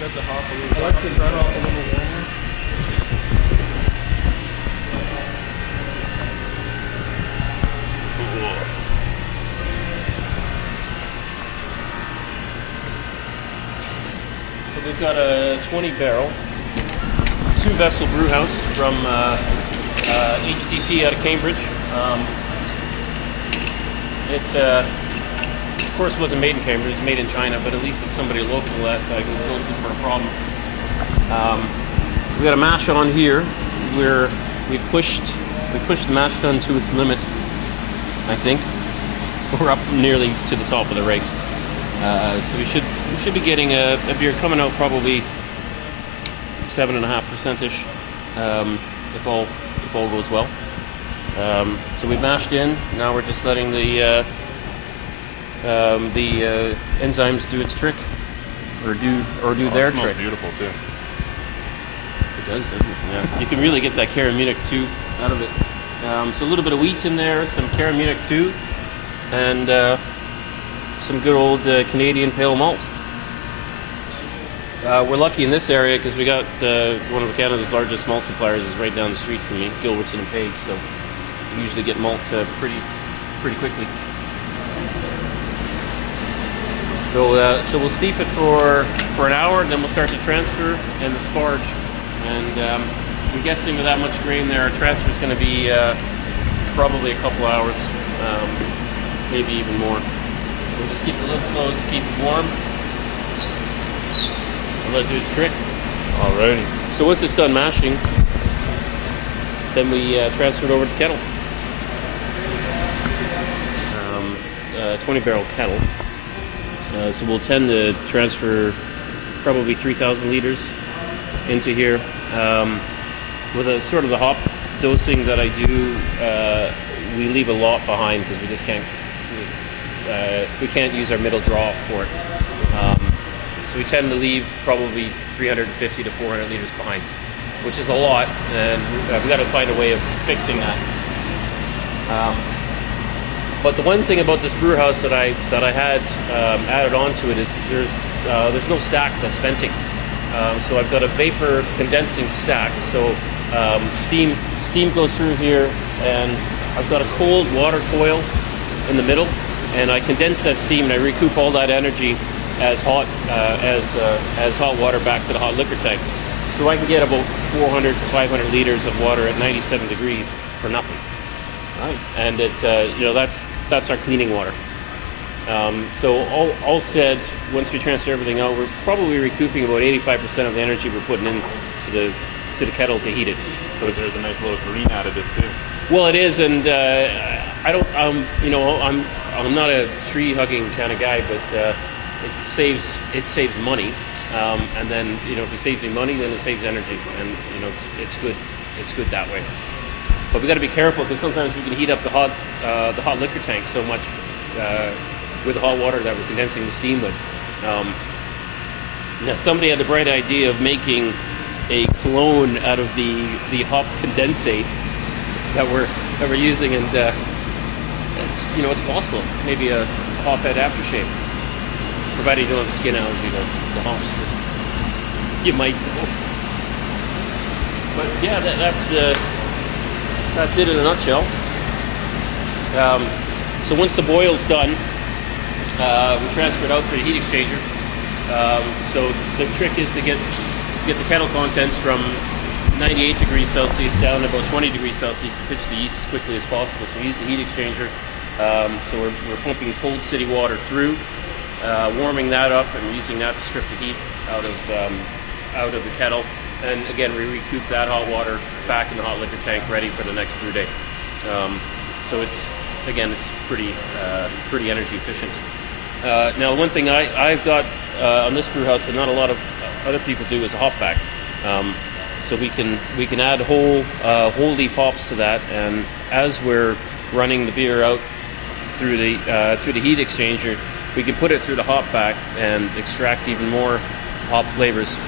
Set the hop a little. I like to start off a little warmer. So we've got a 20 barrel, 2-vessel brew house from HDP out of Cambridge. It, of course, wasn't made in Cambridge, it was made in China, but at least it's somebody local that I can go to for a problem. So we got a mash on here where we pushed the mash tun to its limit, I think. We're up nearly to the top of the rigs. So we should be getting a beer coming out probably 7.5%ish, if all goes well. So we mashed in. Now we're just letting the enzymes do its trick, or do their it smells trick. beautiful too. It does, doesn't it? Yeah. You can really get that Cara Munich 2 out of it. So a little bit of wheat in there, some Cara Munich 2, and some good old Canadian pale malt. We're lucky in this area because we got one of Canada's largest malt suppliers is right down the street from me, Gilbertson and Page. So we usually get malt pretty quickly. So we'll steep it for an hour, then we'll start to transfer and the sparge. And I'm guessing with that much grain there, our transfer is going to be probably a couple hours, maybe even more. We'll just keep it a little close, keep it warm, and let it do its trick. Alrighty. So once it's done mashing, then we transfer it over to the kettle. 20 barrel kettle. So we'll tend to transfer probably 3,000 liters into here. With a sort of the hop dosing that I do, we leave a lot behind because we just can't use our middle draw off port. So we tend to leave probably 350 to 400 liters behind, which is a lot, and we've got to find a way of fixing that. But the one thing about this brew house that I had added onto it is there's no stack that's venting. So I've got a vapor condensing stack. So steam goes through here, and I've got a cold water coil in the middle, and I condense that steam and I recoup all that energy as hot water back to the hot liquor tank. So I can get about 400 to 500 liters of water at 97 degrees for nothing. Nice. And that's our cleaning water. So all said, once we transfer everything out, we're probably recouping about 85% of the energy we're putting in to the kettle to heat it. So there's a nice little green additive too. Well, it is, and I don't, I'm not a tree hugging kind of guy, but it saves money, and then if it saves me money, then it saves energy, and it's good that way. But we got to be careful because sometimes we can heat up the hot liquor tank so much with the hot water that we're condensing the steam with. Now somebody had the bright idea of making a clone out of the hop condensate that we're using, and it's possible. Maybe a hop head aftershave, provided you don't have a skin allergy to the hops. You might, but yeah, that's it in a nutshell. So once the boil's done, we transfer it out through the heat exchanger. So the trick is to get the kettle contents from 98 degrees Celsius down to about 20 degrees Celsius to pitch the yeast as quickly as possible. So we use the heat exchanger. So we're pumping cold city water through, warming that up, and using that to strip the heat out of the kettle. And again, we recoup that hot water back in the hot liquor tank, ready for the next brew day. So it's pretty energy efficient. Now, one thing I've got on this brew house that not a lot of other people do is a hop back. So we can add whole leaf hops to that, and as we're running the beer out through the heat exchanger, we can put it through the hop back and extract even more hop flavors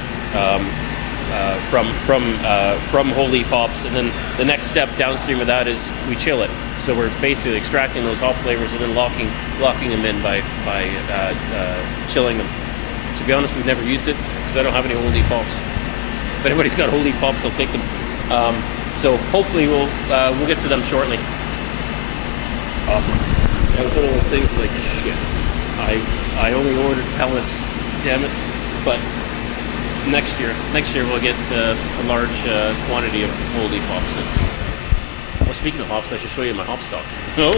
from whole leaf hops. And then the next step downstream of that is we chill it. So we're basically extracting those hop flavors and then locking them in by chilling them. To be honest, we've never used it because I don't have any whole leaf hops. If anybody's got whole leaf hops, I'll take them. So hopefully we'll get to them shortly. Awesome. Yeah, it's one of those things like shit. I only ordered pellets, damn it. But next year we'll get a large quantity of whole leaf hops. Well, speaking of hops, I should show you my hop stock. Oh.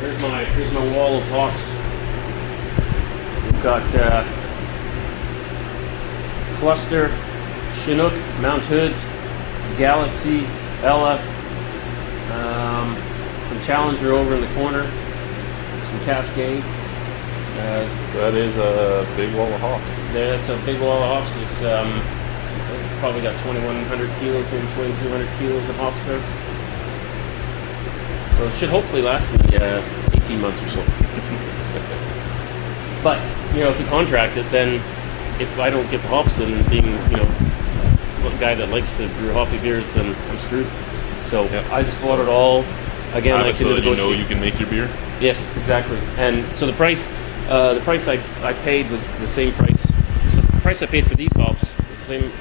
Here's my wall of hops. We've got Cluster, Chinook, Mount Hood, Galaxy, Ella, some Challenger over in the corner, some Cascade. That is a big wall of hops. That's a big wall of hops. It's probably got 2,100 kilos, maybe 2,200 kilos of hops there. So it should hopefully last me 18 months or so. But, if you contract it, then if I don't get the hops and being, a guy that likes to brew hoppy beers, then I'm screwed. So Yep. I just bought it all. Again, I So can that negotiate. you can make your beer. Yes, exactly. And so the price I paid was the same price. So the price I paid for these hops was the same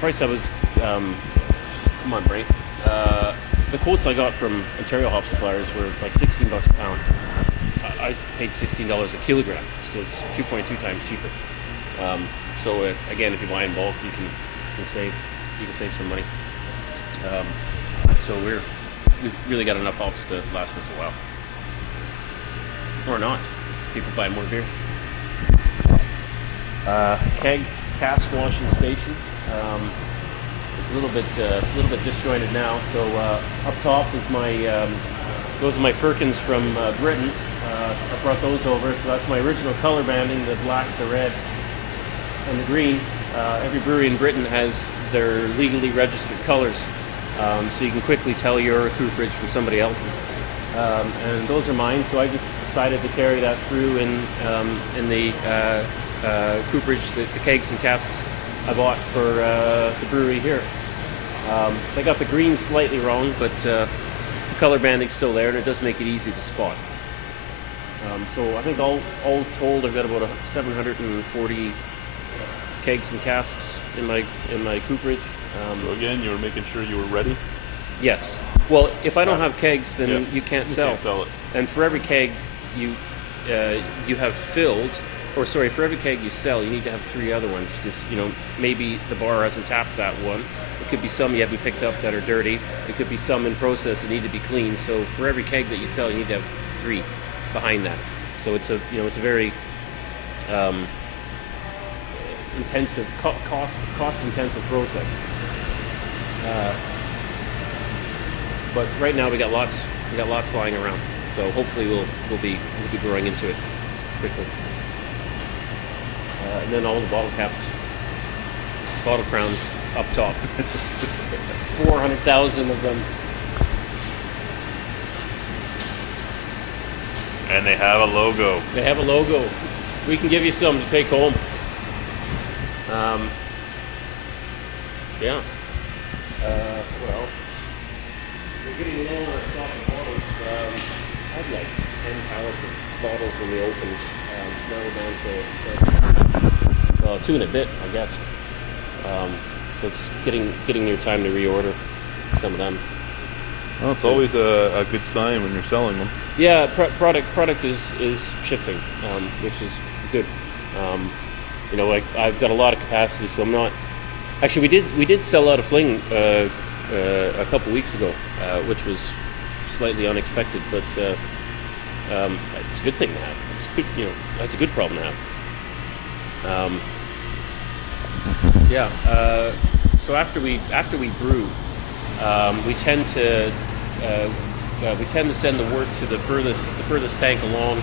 price I was. Come on, brain. The quotes I got from Ontario hop suppliers were like $16 a pound. I paid $16 a kilogram, so it's 2.2 times cheaper. So again, if you buy in bulk, you can save some money. So we've really got enough hops to last us a while, or not. People buy more beer. Keg cask washing station. It's a little bit disjointed now. So up top is those are my firkins from Britain. I brought those over, so that's my original color banding: the black, the red, and the green. Every brewery in Britain has their legally registered colors, so you can quickly tell your cooperage from somebody else's. And those are mine, so I just decided to carry that through in the cooperage, the kegs and casks I bought for the brewery here. They got the green slightly wrong, but the color banding's still there, and it does make it easy to spot. So I think all told, I've got about 740 kegs and casks in my cooperage. So again, you were making sure you were ready. Yes. Well, if I don't have kegs, then Yeah. you can't sell. Can't sell it. And for every keg you have filled, or sorry, for every keg you sell, you need to have 3 other ones because maybe the bar hasn't tapped that one. It could be some you haven't picked up that are dirty. It could be some in process that need to be cleaned. So for every keg that you sell, you need to have 3 behind that. So it's a very intensive, cost intensive process. But right now we got lots lying around. So hopefully we'll be growing into it quickly. And then all the bottle caps, bottle crowns up top. 400,000 of them. And they have a logo. They have a logo. We can give you some to take home. Yeah. What else? We're getting low on our stock of bottles. I had like 10 pallets of bottles when we opened. So now we're down to 2 and a bit, I guess. So it's getting near time to reorder some of them. Well, it's always a good sign when you're selling them. Yeah, product is shifting, which is good. I've got a lot of capacity, so I'm not. Actually, we did sell out a fling a couple weeks ago, which was slightly unexpected, but it's a good thing to have. It's good, that's a good problem to have. So after we brew, we tend to send the wort to the furthest tank along,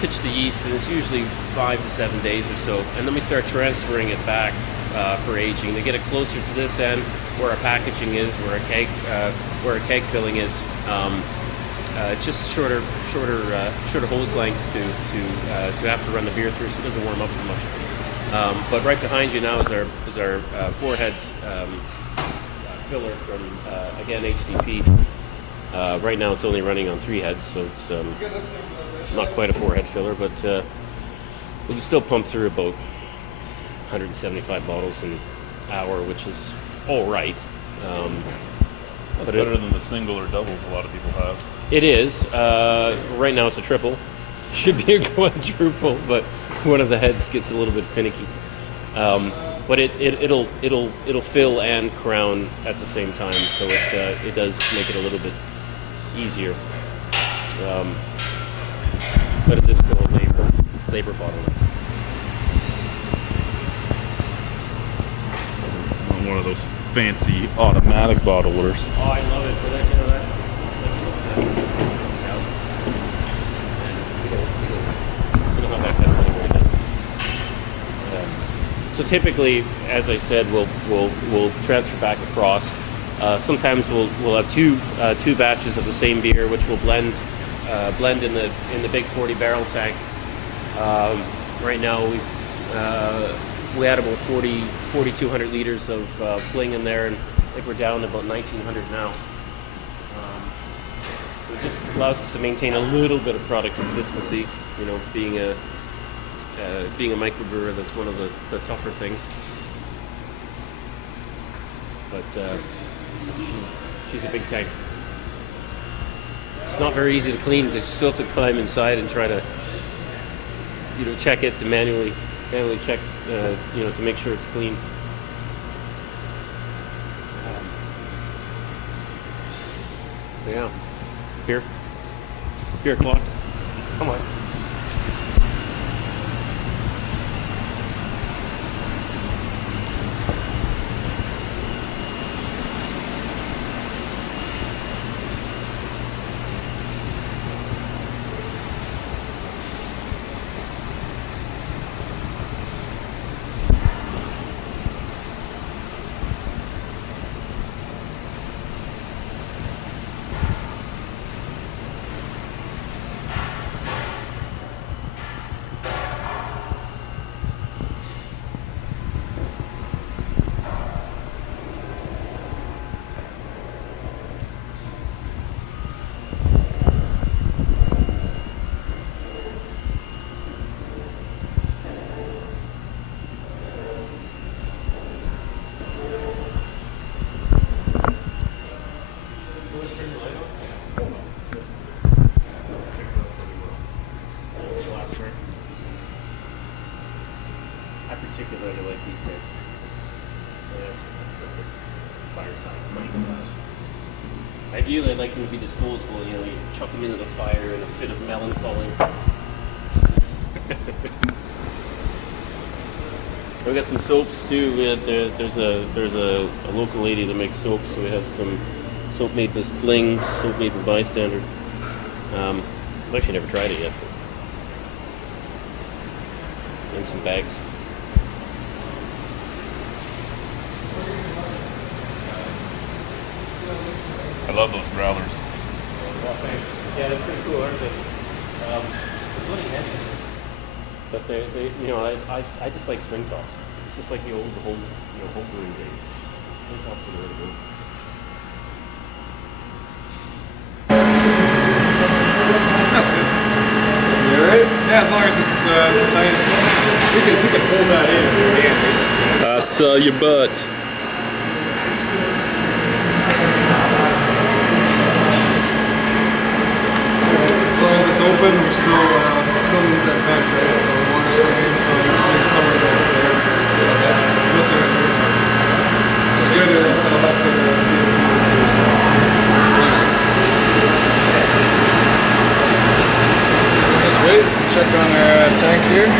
pitch the yeast, and it's usually 5 to 7 days or so, and then we start transferring it back for aging. They get it closer to this end where our packaging is, where a keg filling is. It's just shorter hose lengths to have to run the beer through, so it doesn't warm up as much. But right behind you now is our filler from, again, HDP. Right now it's only running on 3 heads, so it's not quite a 4-head filler, but we can still pump through about 175 bottles an hour, which is all right. That's better than the single or doubles a lot of people have. It is. Right now it's a triple. Should be a quadruple, but one of the heads gets a little bit finicky. But it'll fill and crown at the same time, so it does make it a little bit easier. But it is still a labor bottleneck. One of those fancy automatic bottlers. Oh, I love it. But that's we don't have that kind of money right now. So typically, as I said, we'll transfer back across. Sometimes we'll have two batches of the same beer, which will blend in the big 40 barrel tank. Right now we had about 4,200 liters of fling in there, and I think we're down to about 1,900 now. It just allows us to maintain a little bit of product consistency. You know, being a microbrewer, that's one of the tougher things. But she's a big tank. It's not very easy to clean because you still have to climb inside and try to, check it, to manually check, to make sure it's clean. Yeah. Beer clock. Come on. Ideally, I'd like them to be disposable. You chuck them into the fire in a fit of melancholy. We got some soaps too. There's a local lady that makes soap, so we have some soap made with Fling, soap made with Bystander. I've actually never tried it yet. And some bags. I love those growlers. Yeah, they're pretty cool, aren't they? They're bloody heavy. But they I just like swing tops. It's just like the old home brewing days. Swing tops are the way to go. That's good. You alright? Yeah, as long as it's nice. We can hold that in with your hand, basically. I saw your butt. As long as it's open, we're still use that vent, right? So the water's coming in from somewhere down there. So that filter is good. It'll help with the CO2 too. Just wait. Check on our tank here.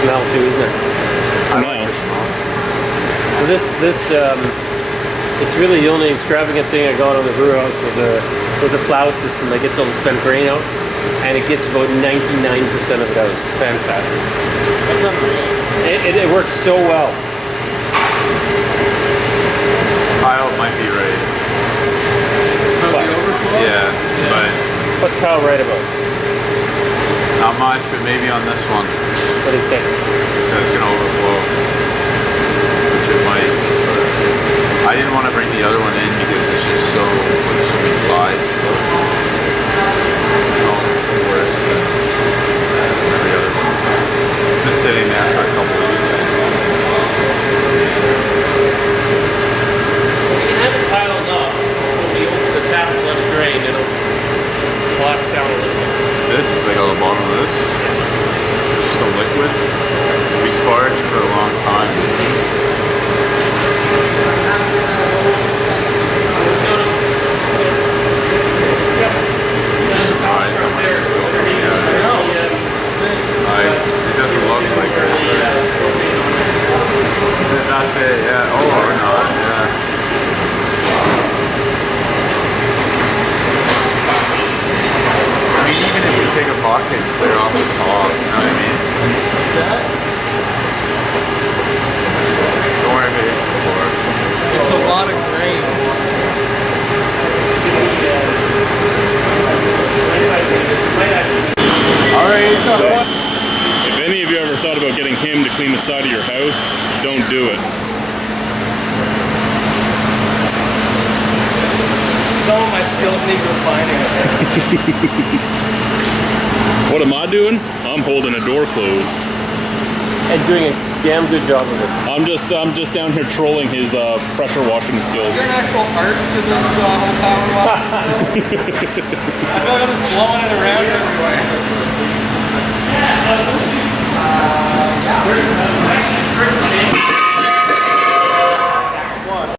smell too, isn't it? For I now. like the smell. So it's really the only extravagant thing I got on the brew house was a plow system that gets all the spent grain out, and it gets about 99% of it out. It's fantastic. That's unreal. It works so well. Kyle might be right. About the overflow? Yeah, but What's Kyle right about? not much, but maybe on this one. What do you think? So it's gonna overflow, which it might. But I didn't want to bring the other one in because it's just so many flies. So it smells worse than every other one. It's been sitting there for a couple weeks. You can have it piled up. When we open the tap and let it drain, it'll collapse down a little bit. This, like on the bottom of this, it's just a liquid. We sparged for a long time. I'm surprised how much is still coming out. It doesn't look like it. That's it, yeah. Oh, or not, yeah. I mean, even if we take a bucket and clear off the top, you know what I mean? What's that? Don't worry if it hits the floor. It's a lot of grain. Alright, If any of you ever thought about getting him to clean the side of your house, don't do it. Some of my skills need refining. What am I doing? I'm holding a door closed. And doing a damn good job of it. I'm just down here trolling his pressure washing skills. Is there an actual art to this whole power wash? I feel like I'm just blowing it around everywhere.